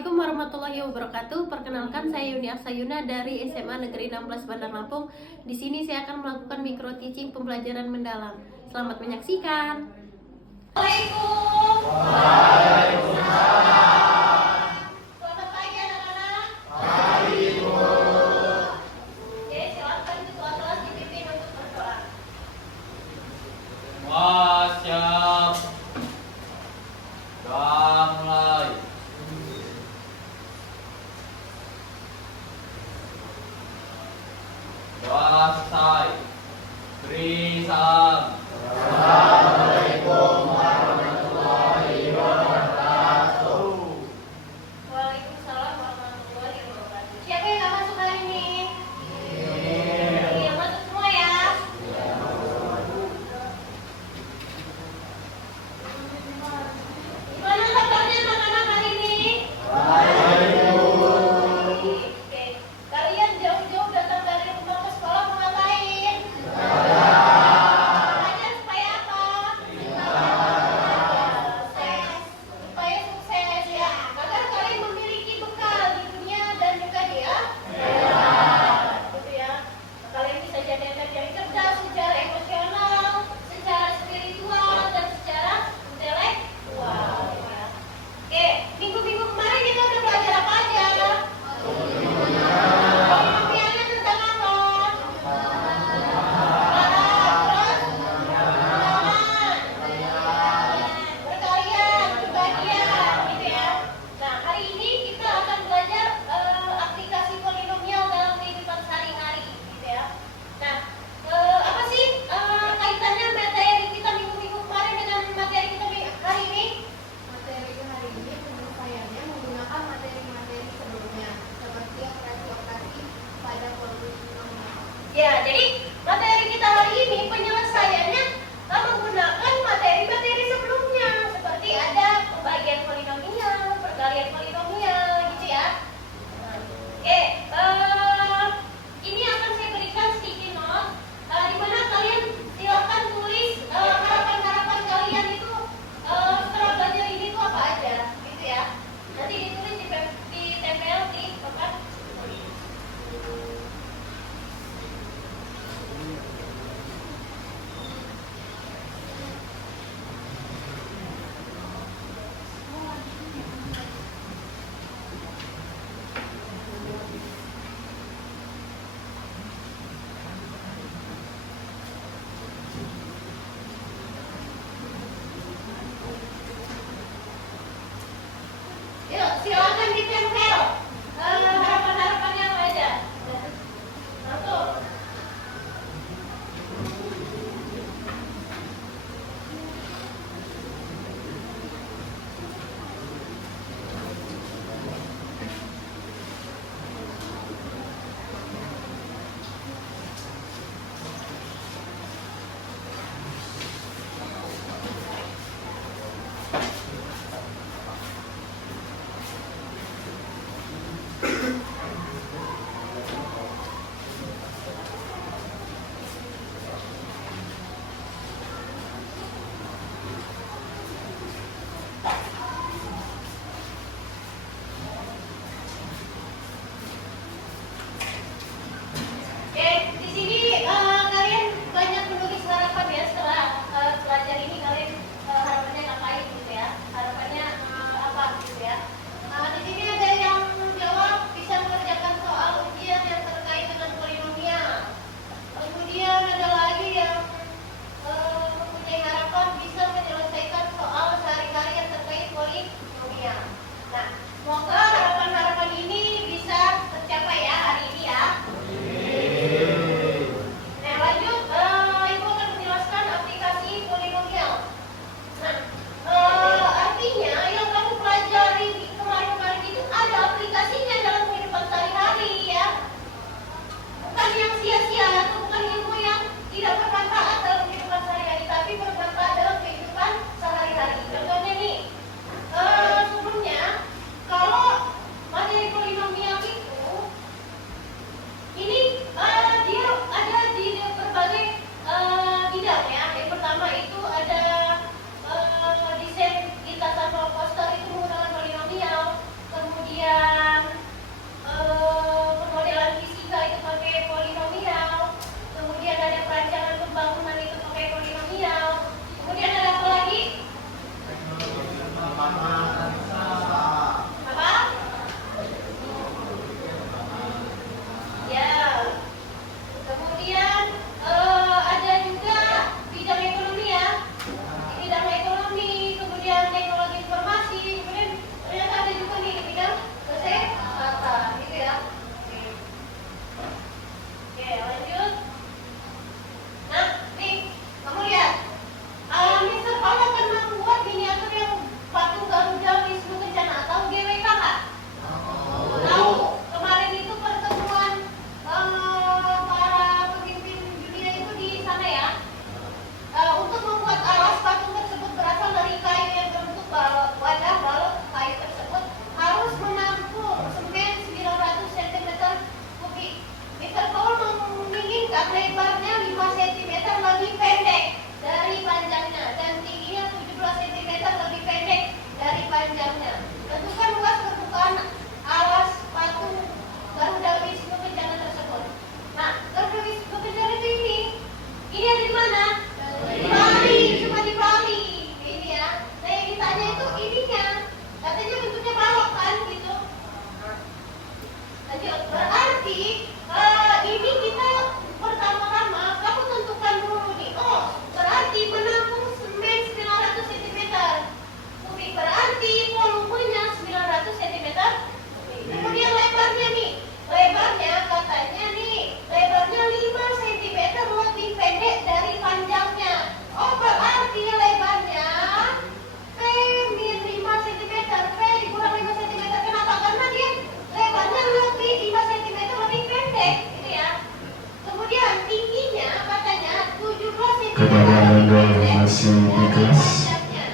Assalamualaikum warahmatullahi wabarakatuh. Perkenalkan, saya Yuni Aksayuna dari SMA Negeri 16 Bandar Lampung. Di sini saya akan melakukan micro teaching pembelajaran mendalam. Selamat menyaksikan. Assalamualaikum. Waalaikumsalam. Selamat pagi anak-anak. Pagi, Ibu. Oke, silakan ketua kelas dipimpin untuk berdoa. Siap. Doa mulai. Doa selesai. Beri salam. Assalamualaikum warahmatullahi wabarakatuh. Waalaikumsalam warahmatullahi wabarakatuh. Siapa yang nggak masuk hari ini? Yang masuk semua ya. Gimana kabarnya anak-anak hari ini? Oke, kalian jauh-jauh datang dari rumah ke sekolah mau ngapain? Belajar supaya apa? Supaya sukses ya. Agar kalian memiliki bekal di dunia dan juga di akhirat. Gitu ya. Kalian bisa jadi anak yang cerdas secara emosional, secara spiritual, dan secara intelektual. Ya. Oke, minggu-minggu kemarin kita udah belajar apa aja? Polinomialnya tentang apa? Perkalian, pembagian, gitu ya. Nah, hari ini kita akan belajar aplikasi polinomial dalam kehidupan sehari-hari, gitu ya. Nah, apa sih kaitannya materi kita minggu-minggu kemarin dengan materi kita hari ini? Materi hari ini penyelesaiannya menggunakan materi-materi sebelumnya, seperti refleksi pada polinomial. Ya, jadi materi kita hari ini penyelesaiannya menggunakan materi-materi sebelumnya, seperti ada pembagian polinomial, perkalian polinomial, gitu ya. Oke, ini akan saya berikan sticky note, di mana kalian silakan tulis harapan-harapan kalian itu setelah belajar ini tuh apa aja, gitu ya. Nanti ditulis ditempel di tempat tulis. Yuk, silakan ditempel harapan-harapannya apa aja. Satu. Oke, di sini kalian banyak menulis harapan ya setelah belajar ini kalian harapannya ngapain gitu ya? Harapannya apa gitu ya? Di sini ada yang jawab bisa mengerjakan soal ujian yang terkait dengan polinomial. Kemudian ada lagi yang mempunyai harapan bisa menyelesaikan soal sehari-hari yang terkait polinomial. Nah, semoga harapan-harapan ini bisa tercapai ya hari ini ya. Nah, lanjut, Ibu akan menjelaskan aplikasi polinomial. Nah, artinya yang kamu pelajari kemarin-kemarin itu ada aplikasinya dalam kehidupan sehari-hari ya. Bukan yang sia-sia atau bukan ilmu yang tidak bermanfaat dalam kehidupan sehari-hari, tapi bermanfaat dalam kehidupan sehari-hari. Contohnya nih, sebelumnya kalau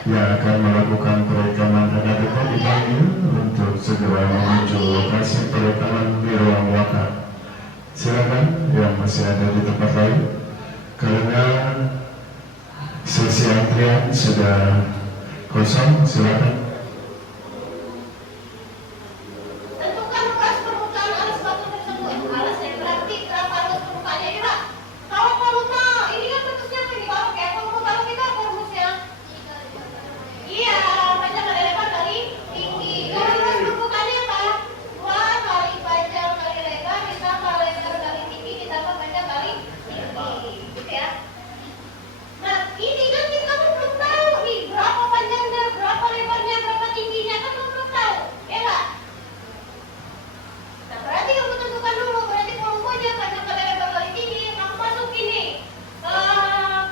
yang akan melakukan perekaman data kita dipanggil untuk segera menuju lokasi perekaman di ruang wakaf. Silakan yang masih ada di tempat lain, karena sesi antrian sudah kosong. Silakan. Tentukan luas permukaan alas batu tersebut. Alasnya berarti berapa luas permukaannya ini, Pak? Kalau volume ini kan bentuknya apa ini, Pak? Kayak volume kalau kita volumenya. Iya, panjang kali lebar kali tinggi. Kalau luas permukaannya apa? 2 kali panjang kali lebar ditambah lebar kali tinggi ditambah panjang kali tinggi, gitu ya. Nah, ini kan kita belum tahu nih berapa panjangnya, berapa lebarnya, berapa tingginya, kan belum tahu, ya nggak? Nah, berarti kamu tentukan dulu, berarti volumenya panjang kali lebar kali tinggi, kamu masukin nih.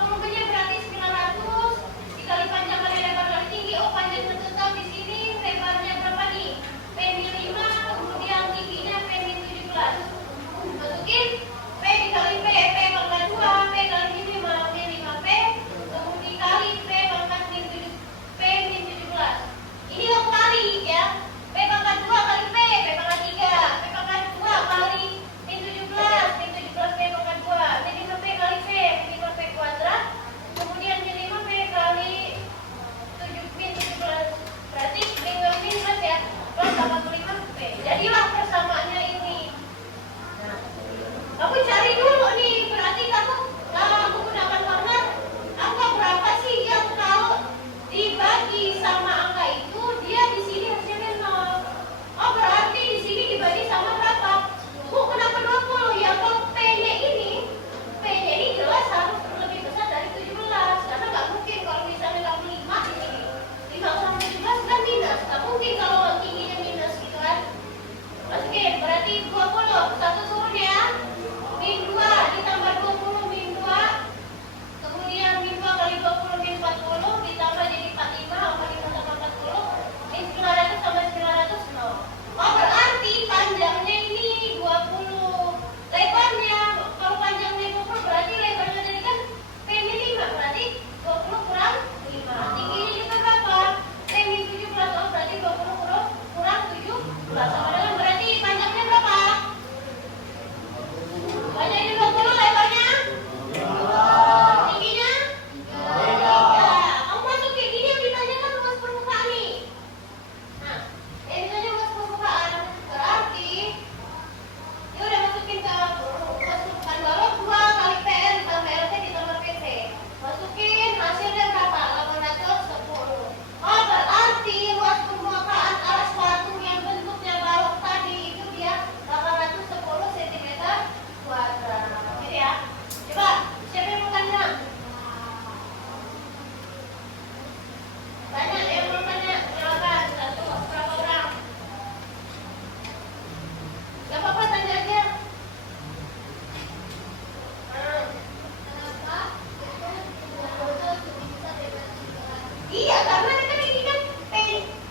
Volumenya berarti 900 dikali panjang kali lebar kali tinggi. Oh, panjangnya tetap di sini, lebarnya berapa nih? P-5, kemudian tingginya P-17. Masukin P dikali P, P pangkat 2, P kali ini 5P, kemudian kali P pangkat min 17. Ini kamu kali ya. P pangkat 2 kali P pangkat 3, P pangkat 2 kali min 17 P pangkat 2, min 5P kali P, min 5P kuadrat, kemudian min 5P kali min 17. Berarti min kali min 17 ya, plus 85P. Jadilah persamaannya ini. Nah, kamu cari dulu nih, berarti kamu menggunakan warna angka berapa sih yang kalau dibagi sama angka itu dia di sini hasilnya 0. Oh, berarti di sini dibagi sama berapa? Bu, kenapa 20? Ya kalau P-nya ini jelas harus lebih besar dari 17, karena nggak mungkin kalau misalnya kamu 5 di sini 5 sama 17 kan minus, nggak mungkin kalau tingginya minus gitu kan. Masukin, berarti 20, satu turun ya, min 2 ditambah 20 min 2, kemudian min 2 kali 20 min 40 ditambah jadi 45, 45 tambah 40, min 900 tambah 900 0. Oh, berarti panjangnya ini 20, lebarnya kalau panjangnya 20 berarti lebarnya tadi kan P min 5, berarti 20 kurang 5. Tingginya juga berapa? P min 17, oh berarti 20 kurang 17, sama dengan berarti panjangnya berapa? Panjangnya 20, lebarnya? Tingginya? 3. Kamu masukin, ini yang ditanyakan luas permukaan nih. Nah, yang ditanya luas permukaan, berarti dia udah masukin ke luas permukaan bawah 2 kali PR ditambah LT ditambah PT. Masukin hasilnya berapa? 810. Oh, berarti luas permukaan alas batu yang bentuknya balok tadi itu dia 810 cm kuadrat. Gitu ya. Coba, siapa yang mau tanya? Tanya, yang mau tanya, silakan. Satu, berapa orang? Gak apa-apa, tanya aja. Kenapa itu bisa bebas juga? Iya, karena kan ini kan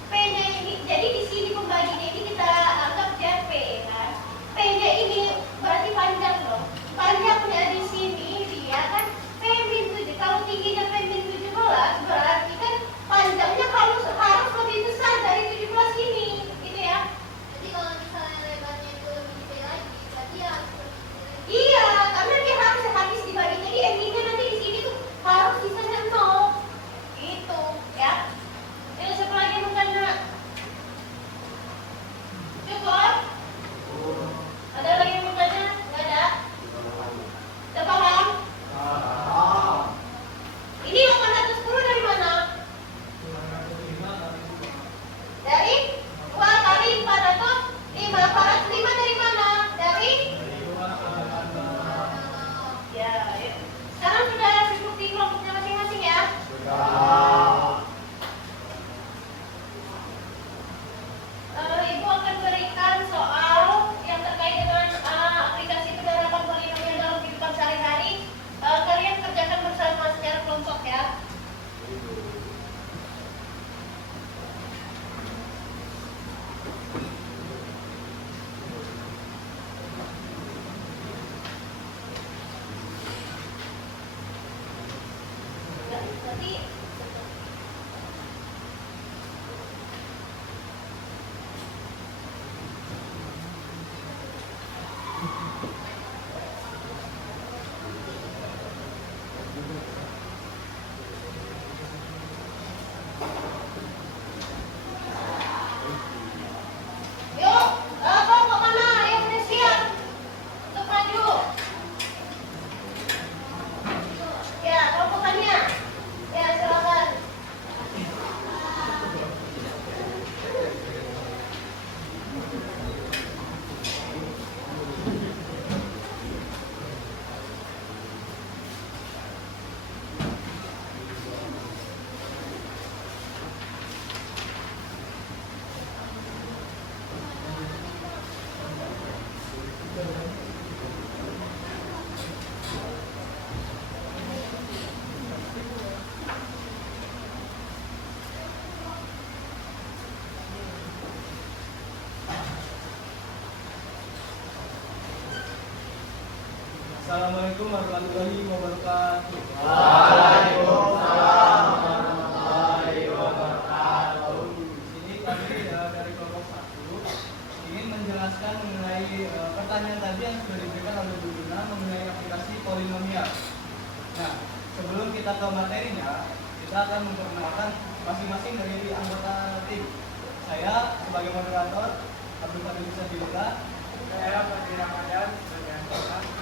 P-nya ini, jadi di sini pembaginya ini kita anggap dia P kan. P-nya ini berarti panjang loh. Panjangnya di sini dia kan P min 7. Kalau tingginya P min 17 berarti kan panjangnya harus lebih besar dari 17 ini, gitu ya. Jadi kalau misalnya lebarnya itu lebih gede lagi, berarti ya harus lebih gede lagi. Iya, karena dia harus habis dibagi. Jadi endingnya nanti di sini tuh harus sisanya 0. Gitu, ya. Jadi siapa lagi yang mau tanya? Cukup? Ada lagi yang mau tanya? Nggak ada? Udah paham? Ini 810 dari mana? Dari 2 kali 405. 405 dari mana? Dari? Ya, ya. Sekarang sudah duduk di kelompoknya masing-masing ya? Ibu akan berikan soal yang terkait dengan aplikasi penerapan polinomial dalam kehidupan sehari-hari. Kalian kerjakan bersama secara kelompok ya. Assalamualaikum warahmatullahi wabarakatuh. Waalaikumsalam warahmatullahi wabarakatuh. Di sini kami dari kelompok 1 ingin menjelaskan mengenai pertanyaan tadi yang sudah diberikan oleh Bu Luna mengenai aplikasi polinomial. Nah, sebelum kita ke materinya, kita akan memperkenalkan masing-masing dari anggota tim. Saya sebagai moderator, Abdul Fadil Sabila. Saya Fadil Ramadan sebagai anggota.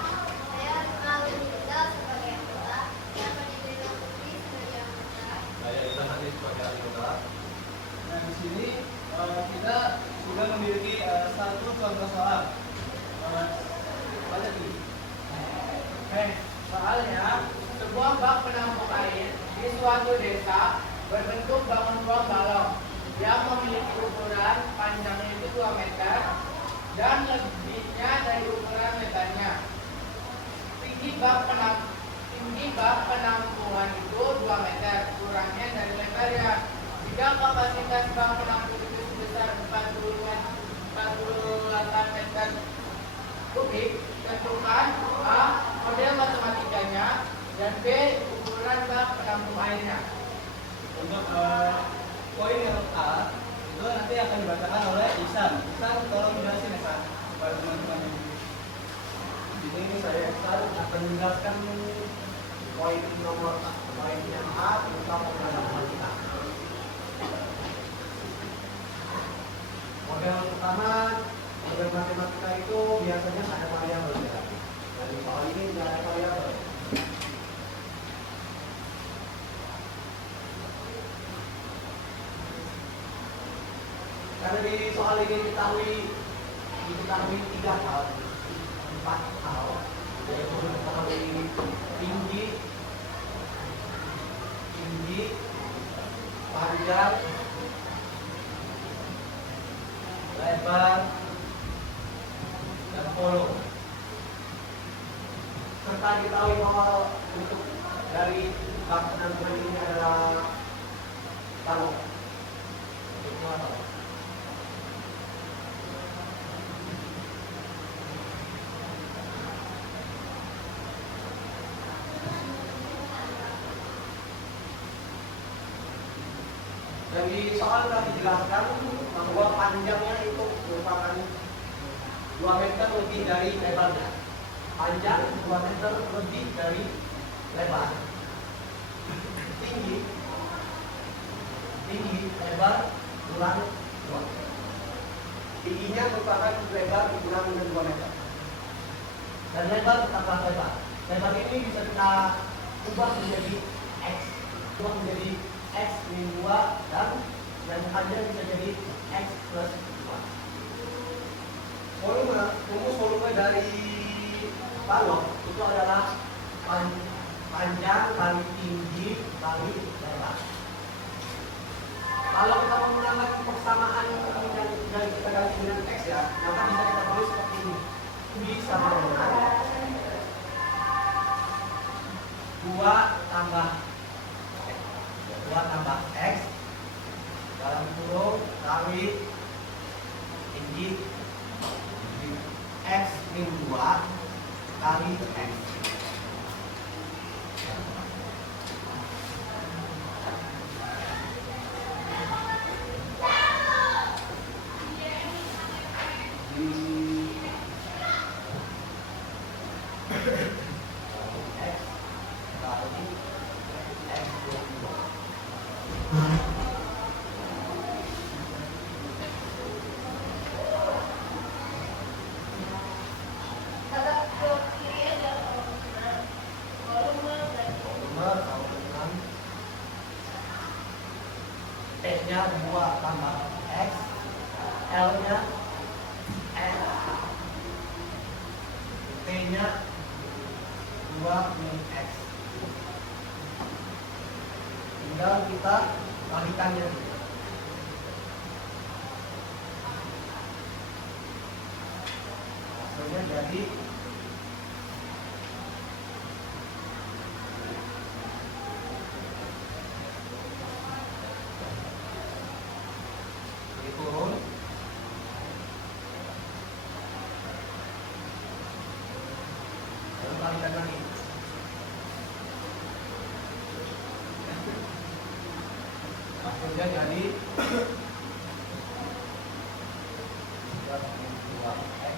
Saya Alwi Nida sebagai anggota, saya Fadila Putri sebagai anggota. Saya Isa Hadi sebagai anggota. Nah, di sini kita sudah memiliki satu contoh soal. Baca dulu. Soalnya, sebuah bak penampung air di suatu desa berbentuk bangun ruang balong yang memiliki ukuran panjangnya itu 2 meter dan lebihnya dari ukuran lebarnya. Tinggi bak penampungan itu 2 meter, kurangnya dari lebarnya. Jika kapasitas bak penampung itu sebesar 48 meter kubik, tentukan A. model matematikanya dan B. ukuran bak penampung airnya. Untuk poin yang A itu nanti akan dibacakan oleh Ihsan. Ihsan, tolong jelasin Ihsan kepada teman-teman yang Di sini saya akan menjelaskan poin yang A tentang model matematika. Model pertama, model matematika itu biasanya ada variabel ya. Dari soal ini tidak ada variabel. Karena di soal ini diketahui 3 hal, 4 hal, yaitu diketahui tinggi, panjang, lebar, dan volume. Serta diketahui bahwa untuk dari bak penampungan ini adalah balon. Dan di soal telah dijelaskan bahwa panjangnya itu merupakan 2 meter lebih dari lebarnya. Panjang 2 meter lebih dari lebar. Tinggi, lebar, kurang 2. Tingginya merupakan lebar kurang dengan 2 meter. Dan lebar tetaplah lebar. Lebar ini bisa kita ubah menjadi X. Ubah menjadi X min 2 dan panjang bisa jadi X plus 2. Rumus volume dari balon itu adalah panjang kali tinggi kali lebar. Kalau kita mau menambah persamaan yang kita ganti dengan X ya, maka bisa kita tulis seperti ini. V sama dengan 2 tambah X dalam kurung kali tinggi X min 2 kali X. X-nya 2 tambah X, L-nya X, T-nya 2 min X. Tinggal kita balikannya. Hasilnya jadi turun dan kalikan lagi. Hasilnya jadi 2x.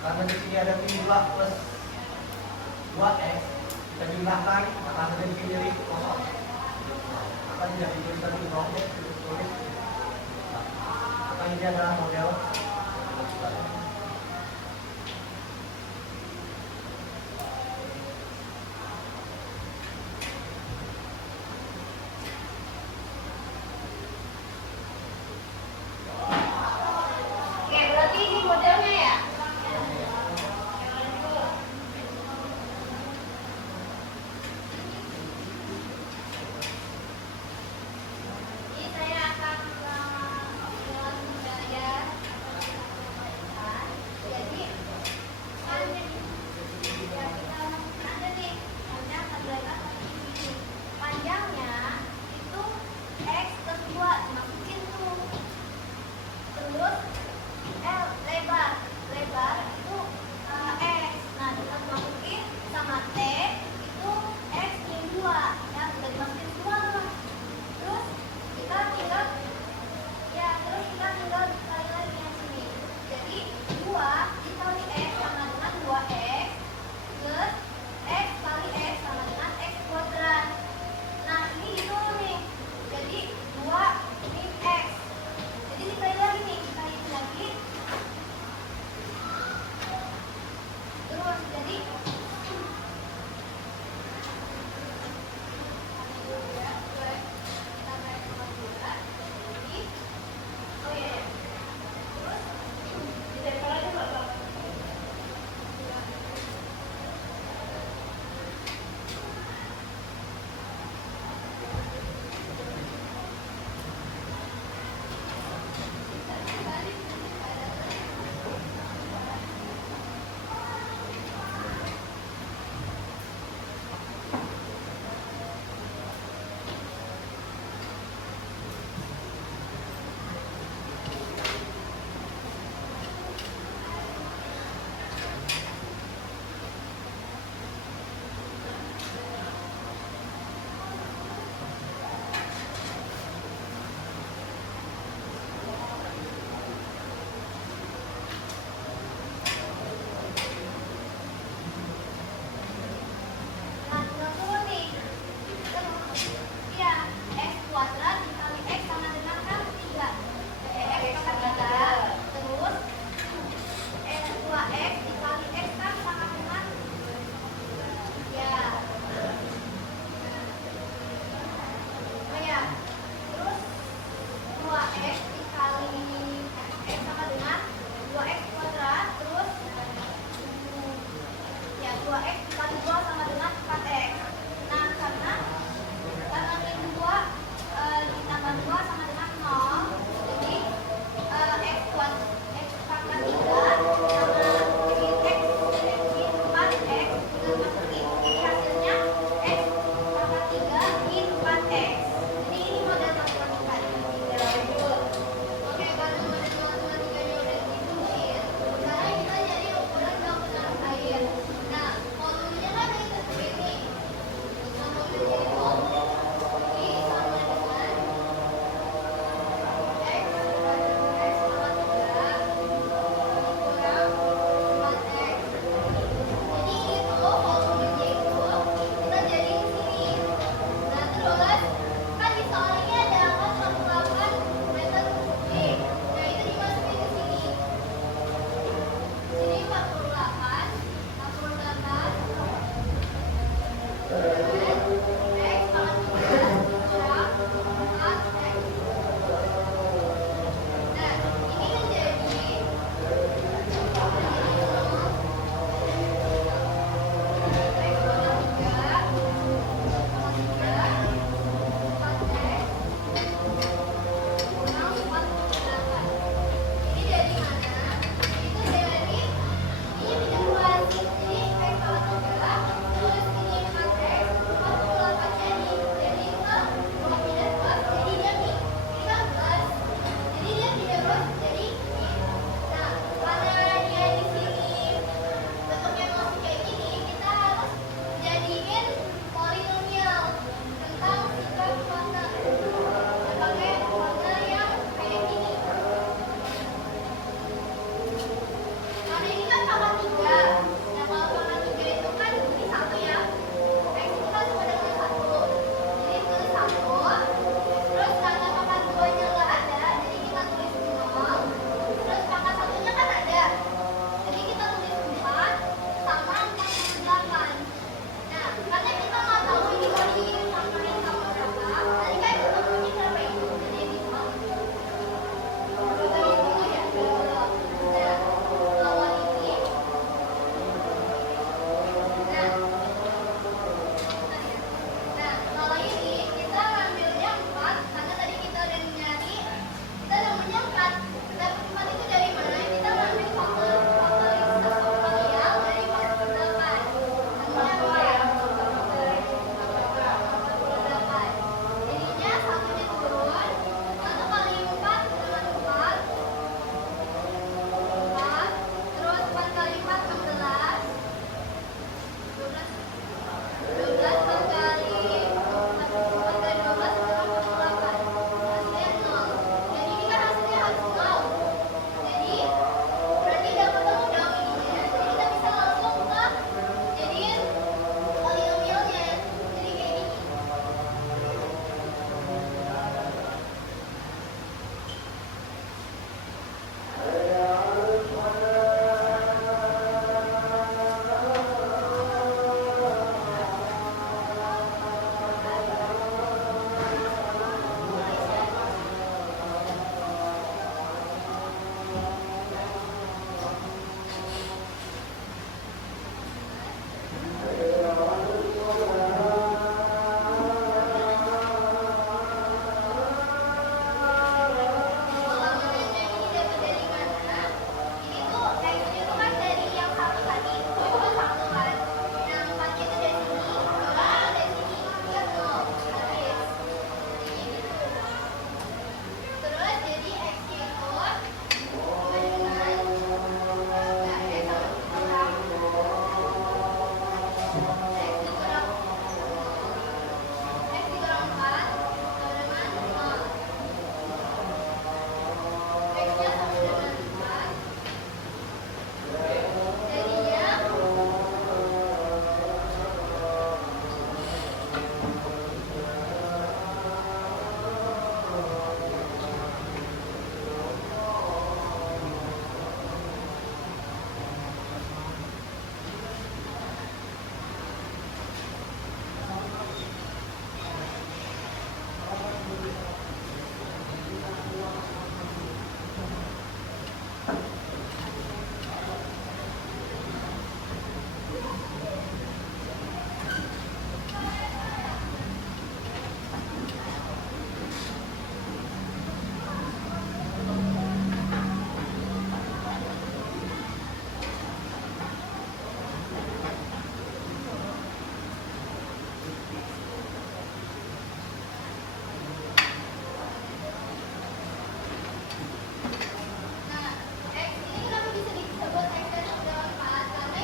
Karena di sini ada Q2 plus 2x, kita jumlahkan, maka hasilnya di sini jadi kosong. Maka tidak dituliskan di bawahnya, kita tulis. Maka ini adalah model. Oke, berarti ini modelnya ya. Jadi saya akan membuat gaya. Jadi kan ya kita ada nih panjang adalah ini. Panjangnya itu x plus 2 dimasukin tuh. Terus lebar itu x. Nah kita masukin sama t itu x min 2 ya udah dimasukin semua tuh. Terus kita tinggal kali lagi yang sini. Jadi 2 dikali x sama dengan 2x plus x kali x sama dengan x kuadrat. Nah ini ditulis nih. Jadi 2 min x. Jadi dikali lagi nih, dikali lagi. Terus jadi oh iya ya. Terus Ditempel aja Mbak.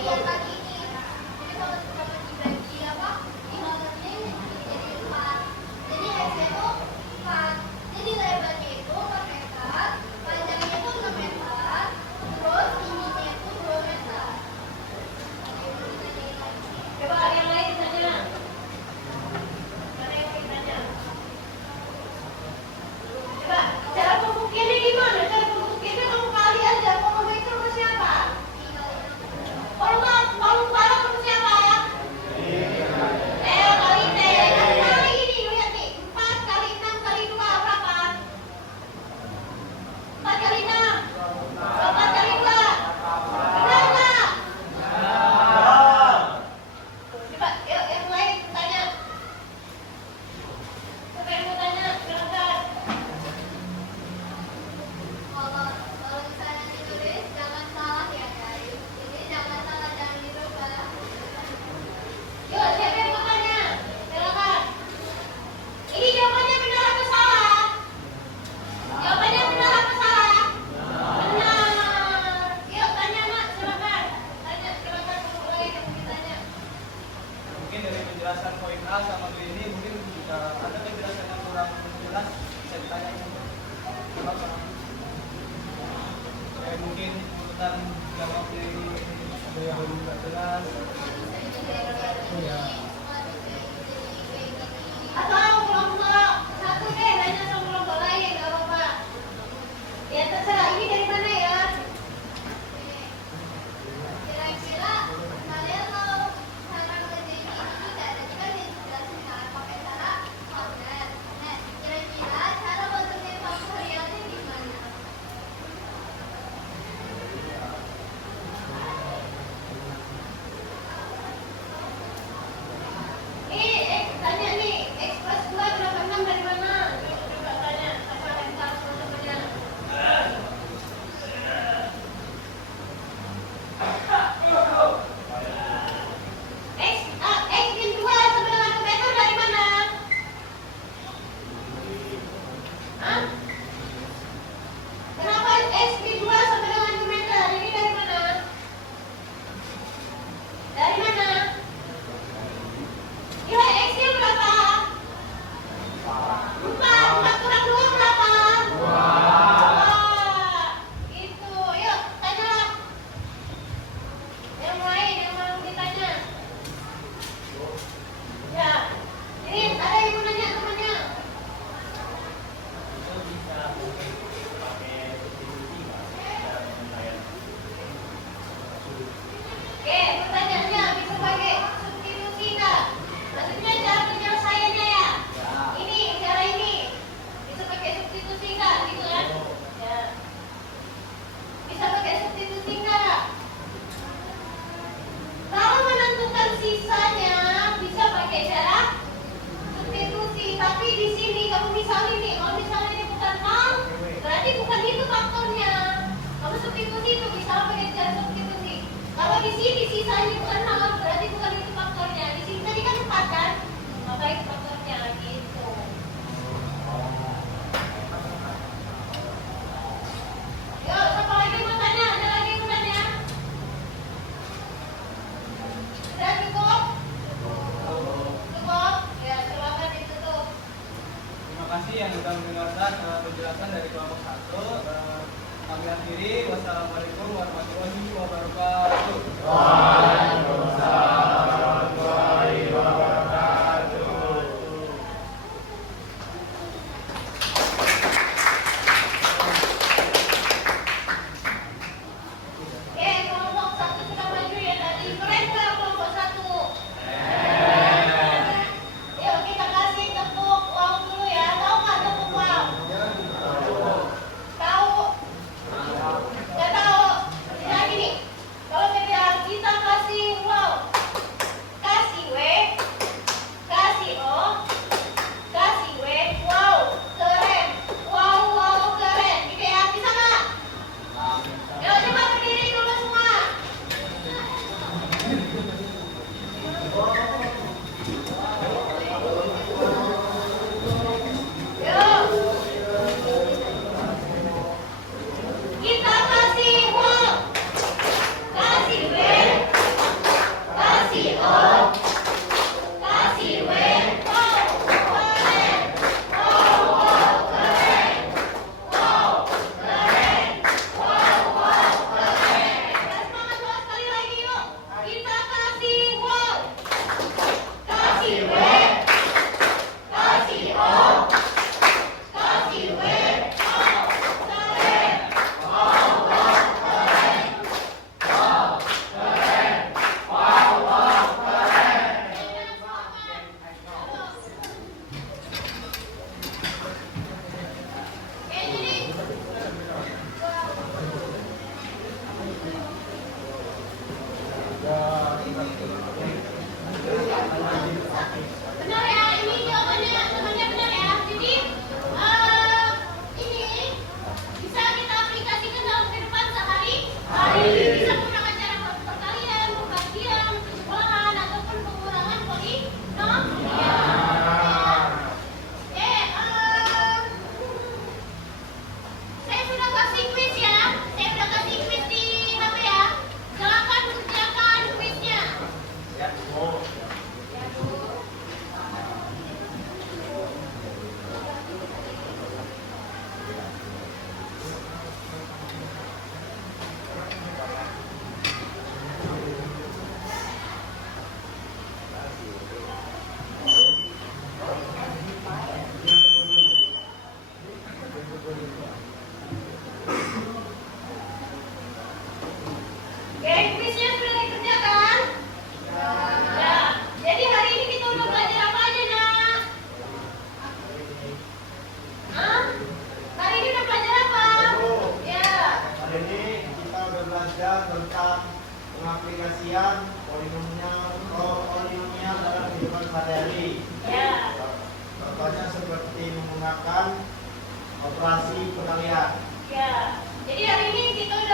yang tadi ini. Jadi kalau dibagi apa? Diameternya jadi 4. Jadi X-nya itu 4. Jadi lebarnya itu 4 meter, panjangnya itu 6 meter, terus tingginya itu 2 meter. Coba yang lain tanya. Mana yang mau tanya? Coba cara pembuktiannya gimana? Cara pembuktiannya kamu kali aja. Kalau itu sama siapa? Kalau kalau sama siapa ya? Kali T. Kali ini lihat nih. 4 kali 6 kali 2 berapa? 4 kali 6. 4 kali 2. Benar nggak? Coba, yuk yang lain tanya. Siapa yang mau tanya? Silakan. Kalau misalnya ditulis jangan salah ya guys. Jadi jangan salah, jangan dirubah. Yuk, siapa yang mau tanya? Silakan. Ini jawabannya benar atau salah? Jawabannya benar atau salah? Benar. Yuk, tanya Mak, silakan. Tanya, silakan mulai yang ditanya. Mungkin dari penjelasan poin A sama B ini mungkin ada penjelasan yang kurang jelas, bisa ditanyain. Kayak mungkin urutan jawabnya ini ada yang belum jelas. Atau kelompok satu deh, tanya sama kelompok lain, nggak apa-apa. Ya terserah, ini dari mana ya? Kira-kira kalian mau cara ngerjain ini nggak? Tadi kan dijelasin cara pakai cara order. Nah, kira-kira cara bentuknya faktorialnya gimana? Tanya nih, X plus 2 berapa 6 dari mana? Coba tanya, apa yang tahu teman-temannya? X min 2 sama dengan 1 meter dari mana? Hah? Kenapa X min 2 sama dengan 1 meter? Ini dari mana? Dari mana? Nilai X-nya berapa? 4 kurang 2 berapa? 2. Gitu. Yuk, tanyalah. Yang lain yang mau ditanya. Ya. Ini ada yang mau nanya temannya? Oke, pertanyaannya bisa pakai substitusi nggak? Maksudnya cara penyelesaiannya ya? Ini, cara ini bisa pakai substitusi nggak? Gitu kan? Ya. Bisa pakai substitusi nggak? Kalau menentukan sisanya bisa pakai cara substitusi. Tapi di sini kamu misalnya nih, kalau misalnya ini bukan 0, berarti bukan itu faktornya. Kamu substitusi itu bisa pakai cara substitusi. Kalau di sini sisanya bukan 0, berarti bukan itu faktornya. Di sini tadi kan 4 kan? Maka itu faktornya gitu. Yuk, siapa lagi mau tanya? Ada lagi yang mau tanya? Sudah cukup? Cukup? Ya, silakan ditutup. Terima kasih yang sudah mendengarkan penjelasan dari kelompok 1. Kami akhiri. Wassalamualaikum warahmatullahi wabarakatuh. Oke, kelompok 1 sudah maju ya tadi. Keren nggak kelompok 1? Yuk kita kasih tepuk wow dulu ya. Tahu nggak tepuk wow? Tahu? Nggak tahu? Nah gini, kalau kita kasih wow, kasih W, kasih O, kasih W, wow, keren, wow keren. Gitu ya, bisa nggak? Yuk coba berdiri dulu semua. Yuk. Kita kasih wow, kasih W, menggunakan polinomial dalam kehidupan sehari-hari. Ya. Contohnya seperti menggunakan operasi perkalian. Ya. Jadi hari ini kita